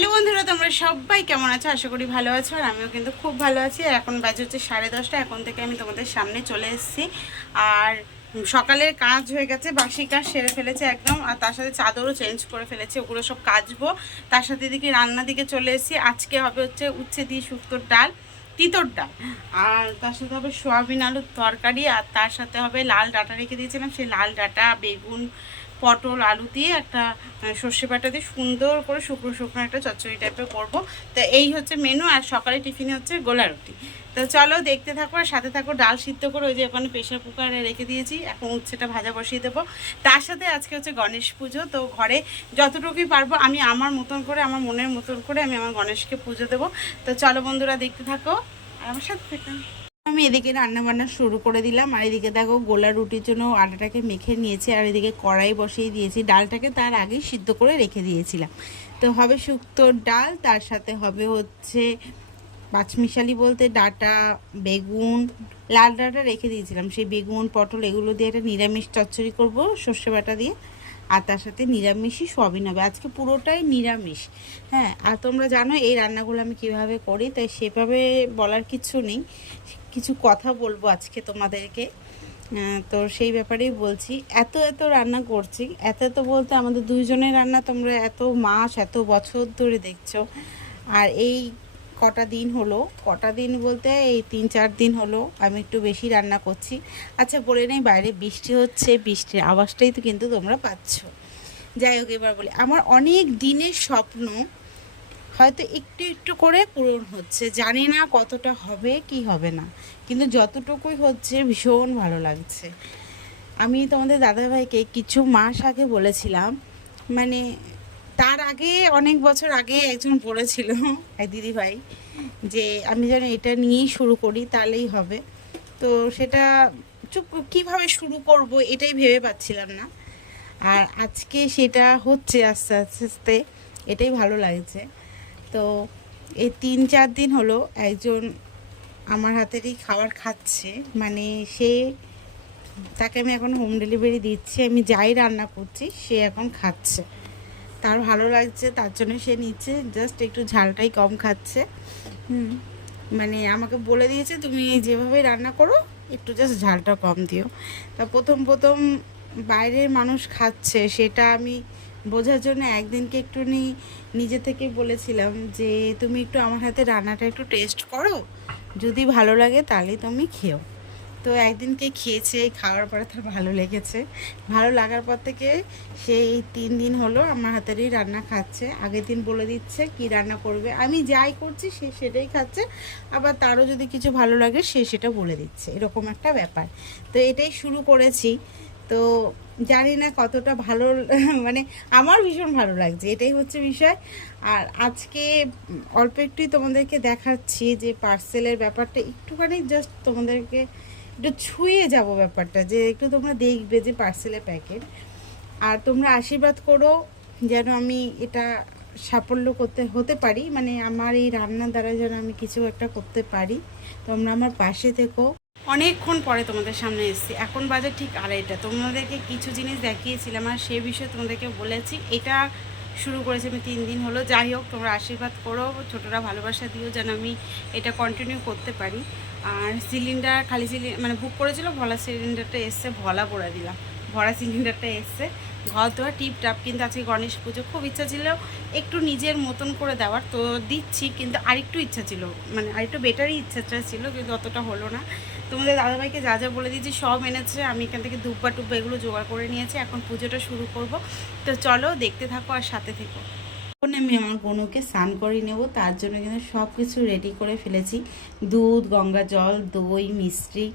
Hello বন্ধুরা, তোমরা সবাই কেমন আছো? আশা করি ভালো আছো আর আমিও কিন্তু খুব ভালো আছি। আর এখন বাজে হচ্ছে সাড়ে দশটা, এখন থেকে আমি তোমাদের সামনে চলে এসেছি। আর সকালের কাজ হয়ে গেছে, বাসি কাজ সেরে ফেলেছে একদম। আর তার সাথে চাদরও চেঞ্জ করে ফেলেছে, ওগুলো সব কাচবো। তার সাথে দিকে রান্না দিকে চলে এসেছি। আজকে হবে হচ্ছে উচ্ছে দিয়ে শুক্তোর ডাল, তিতর ডাল। আর তার সাথে হবে সোয়াবিন আলুর তরকারি, আর তার সাথে হবে লাল ডাটা রেখে দিয়েছিলাম। সেই লাল ডাটা, বেগুন পটল, আলু দিয়ে একটা সর্ষে বাটা দিয়ে সুন্দর করে শুকনো শুকনো একটা চচ্চড়ি টাইপের করব। তো এই হচ্ছে মেনু আর সকালে টিফিনে হচ্ছে গোলা রুটি। তো চলো দেখতে থাকো আর সাথে থাকো ডাল সিদ্ধ করে ওই যে ওখানে প্রেশার কুকারে রেখে দিয়েছি। এখন উচ্ছেটা ভাজা বসিয়ে দেবো। তার সাথে আজকে হচ্ছে গণেশ পুজো। তো ঘরে যতটুকুই পারব আমি আমার মতন করে, আমার মনের মতন করে আমি আমার গণেশকে পুজো দেবো। তো চলো বন্ধুরা দেখতে থাকো। আর আমার সাথে থাকো। আমি এদিকে রান্না বান্না শুরু করে দিলাম, আর এদিকে দেখো গোলা রুটির জন্য আটাটাকে মেখে নিয়েছি, আর এদিকে কড়াই বসিয়ে দিয়েছি। ডালটাকে তার আগেই সিদ্ধ করে রেখে দিয়েছিলাম। তো হবে শুক্তোর ডাল, তার সাথে হবে হচ্ছে পাঁচমিশালি বলতে ডাটা, বেগুন, লাল ডাটা রেখে দিয়েছিলাম। সেই বেগুন, পটল এগুলো দিয়ে একটা নিরামিষ চচ্চড়ি করব, সর্ষে বাটা দিয়ে। আর তার সাথে নিরামিষই সবই হবে আজকে পুরোটাই নিরামিষ। হ্যাঁ আর তোমরা জানো এই রান্নাগুলো আমি কীভাবে করি, তাই সেভাবে বলার কিছু নেই। কিছু কথা বলব আজকে তোমাদেরকে। তো সেই ব্যাপারেই বলছি, এত এত রান্না করছি, এত এত বলতে আমাদের দুইজনের রান্না তোমরা এত মাস, এত বছর ধরে দেখছ। আর এই কটা দিন হলো, কটা দিন বলতে এই তিন চার দিন হলো আমি একটু বেশি রান্না করছি। আচ্ছা বলে নেই বাইরে বৃষ্টি হচ্ছে, বৃষ্টির আওয়াজটাই তো কিন্তু তোমরা পাচ্ছ। যাই হোক, এবার বলি, আমার অনেক দিনের স্বপ্ন হয়তো একটু একটু করে পূরণ হচ্ছে। জানি না কতটা হবে, কি হবে না। কিন্তু যতটুকুই হচ্ছে, ভীষণ ভালো লাগছে। আমি তোমাদের দাদাভাইকে কিছু মাস আগে বলেছিলাম মানে তার আগে, অনেক বছর আগে একজন বলেছিল এক দিদিভাই, যে আমি যেন এটা নিয়েই শুরু করি, তাহলেই হবে। তো সেটা চুপ, কীভাবে শুরু করব এটাই ভেবে পাচ্ছিলাম না। আর আজকে সেটা হচ্ছে আস্তে আস্তে আস্তে এটাই ভালো লাগছে। তো এই তিন চার দিন হলো একজন আমার হাতেরই খাবার খাচ্ছে মানে সে, তাকে আমি এখন হোম ডেলিভারি দিচ্ছি, আমি যাই রান্না করছি, সে এখন খাচ্ছে। তার ভালো লাগছে তার জন্য সে নিচ্ছে জাস্ট একটু ঝালটাই কম খাচ্ছে। হুম। মানে আমাকে বলে দিয়েছে তুমি যেভাবে রান্না করো একটু জাস্ট ঝালটা কম দিও। তা প্রথম প্রথম বাইরের মানুষ খাচ্ছে সেটা আমি বোঝার জন্য একদিনকে একটু নি- নিজে থেকে বলেছিলাম যে তুমি একটু আমার হাতে রান্নাটা একটু টেস্ট করো যদি ভালো লাগে তাহলে তুমি খেও। তো একদিনকে খেয়েছে খাওয়ার পরে তার ভালো লেগেছে। ভালো লাগার পর থেকে সেই তিন দিন হলো আমার হাতেরই রান্না খাচ্ছে। আগের দিন বলে দিচ্ছে কি রান্না করবে। আমি যাই করছি সে সেটাই খাচ্ছে, আবার তারও যদি কিছু ভালো লাগে সে সেটা বলে দিচ্ছে। এরকম একটা ব্যাপার। তো এটাই শুরু করেছি। তো জানি না কতটা ভালো মানে আমার ভীষণ ভালো লাগছে, এটাই হচ্ছে বিষয়। আর আজকে অল্প একটুই তোমাদেরকে দেখাচ্ছি যে পার্সেলের ব্যাপারটা। একটুখানি জাস্ট তোমাদেরকে একটু ছুঁয়ে যাব ব্যাপারটা, যে একটু তোমরা দেখবে যে পার্সেলের প্যাকেট আর তোমরা আশীর্বাদ করো যেন আমি এটা সাফল্য করতে, হতে পারি। মানে আমার এই রান্নার দ্বারা যেন আমি কিছু একটা করতে পারি। তোমরা আমার পাশে থেকো। অনেকক্ষণ পরে তোমাদের সামনে এসেছি। এখন বাজে ঠিক আড়াইটা। তোমাদেরকে কিছু জিনিস দেখিয়েছিলাম আর সে বিষয়ে তোমাদেরকে বলেছি। এটা শুরু করেছি আমি তিন দিন হলো। যাই হোক, তোমরা আশীর্বাদ করো। ছোটরা ভালোবাসা দিও যেন আমি এটা কন্টিনিউ করতে পারি। আর সিলিন্ডার খালি সিলিন্ডার মানে বুক করেছিল, ভরা সিলিন্ডারটা এসছে ভলা পড়ে দিলাম। ভরা সিলিন্ডারটা এসছে। ঘর দেওয়া টিপ টাপ কিন্তু আজকে গণেশ পুজো। খুব ইচ্ছা ছিল একটু নিজের মতন করে দেওয়ার, তো দিচ্ছি, কিন্তু আরেকটু ইচ্ছা ছিল। মানে আরেকটু বেটারই ইচ্ছাটা ছিল, কিন্তু অতটা হলো না। তোমাদের দাদাভাইকে যা যা বলে দিয়েছি, সব এনেছে। আমি এখান থেকে দুব্বা টুব্বা এগুলো জোগাড় করে নিয়েছি। এখন পুজোটা শুরু করব। তো চলো, দেখতে থাকো আর সাথে থেকো। এখন আমি আমার গনুকে স্নান করে নেব, তার জন্য কিন্তু সব কিছু রেডি করে ফেলেছি। দুধ, গঙ্গা জল, দই, মিষ্টি,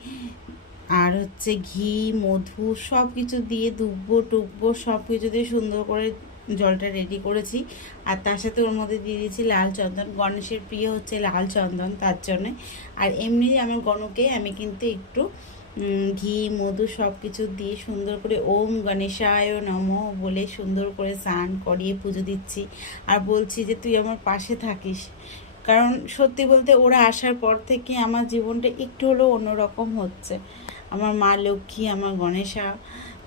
আর হচ্ছে ঘি, মধু সব কিছু দিয়ে দুব্বো, টুব্বো সব কিছু দিয়ে সুন্দর করে জলটা রেডি করেছি। আর তার সাথে ওর মধ্যে দিয়ে দিয়েছি লাল চন্দন। গণেশের প্রিয় হচ্ছে লাল চন্দন তার জন্যে। আর এমনি আমার গণকে আমি কিন্তু একটু ঘি, মধু সব কিছু দিয়ে সুন্দর করে ওম গণেশায় নম বলে সুন্দর করে স্নান করিয়ে পুজো দিচ্ছি। আর বলছি যে তুই আমার পাশে থাকিস। কারণ সত্যি বলতে ওরা আসার পর থেকে আমার জীবনটা একটু হলেও অন্যরকম হচ্ছে। আমার মা লক্ষ্মী, আমার গণেশা,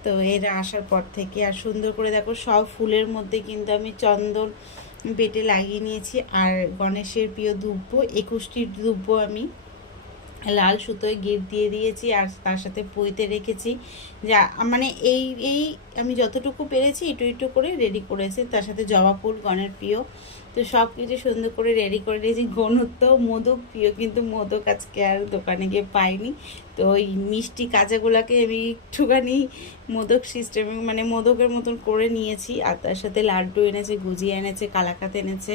তো এরা আসার পর থেকে। আর সুন্দর করে দেখো সব ফুলের মধ্যে কিন্তু আমি চন্দন বেটে লাগিয়ে নিয়েছি। আর গণেশের প্রিয় দুব্ব একুশটি দুব্ব আমি লাল সুতোয় গিট দিয়ে দিয়েছি আর তার সাথে পইতে রেখেছি। যা মানে এই এই আমি যতটুকু পেরেছি একটু একটু করে রেডি করেছি। তার সাথে জবা ফুল, গণের প্রিয় তো সব কিছু সুন্দর করে রেডি করে গণুর তো মোদক প্রিয়, কিন্তু মোদক আজকে আর দোকানে গিয়ে পাইনি। তো ওই মিষ্টি কাজাগুলোকে আমি একটুখানি মোদক সিস্টেম মানে মোদকের মতন করে নিয়েছি। আর তার সাথে লাড্ডু এনেছে গুজিয়া এনেছে, কালাকাত এনেছে।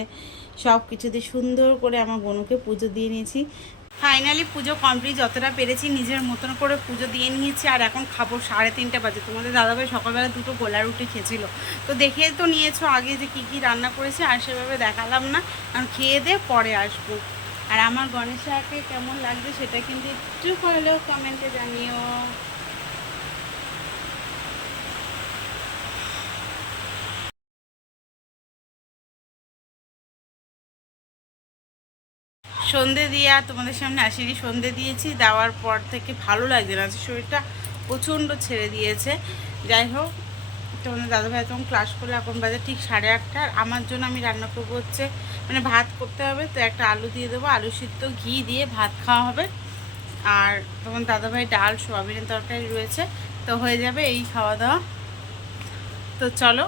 সব কিছুতে সুন্দর করে আমার বনুকে পুজো দিয়ে নিয়েছি। ফাইনালি পুজো কমপ্লিট যতটা পেরেছি, নিজের মতন করে পুজো দিয়ে নিয়েছি, আর এখন খাব সাড়ে তিনটে বাজে। তোমাদের দাদাভাই সকালবেলা দুটো গোলা রুটি খেয়েছিলো। তো দেখে তো নিয়েছো আগে যে কী কী রান্না করেছি, আর সেভাবে দেখালাম না। কারণ খেয়ে দিয়ে পরে আসব। আর আমার গণেশাকে কেমন লাগবে সেটা কিন্তু একটু হলেও কমেন্টে জানিও। সন্ধে দিয়ে আর তোমাদের সামনে আসিনি সন্ধে দিয়েছি। দেওয়ার পর থেকে ভালো লাগছে না শরীরটা প্রচণ্ড ছেড়ে দিয়েছে। যাই হোক, তোমাদের দাদাভাই তখন ক্লাস করলে, এখন বাজে ঠিক সাড়ে আটটা। আমার জন্য আমি রান্না করব হচ্ছে মানে ভাত করতে হবে, তো একটা আলু দিয়ে দেবো। আলু সিদ্ধ ঘি দিয়ে ভাত খাওয়া হবে। আর তখন দাদাভাই ডাল, সোয়াবিনের তরকারি রয়েছে, তো হয়ে যাবে এই খাওয়া দাওয়া। তো চলো।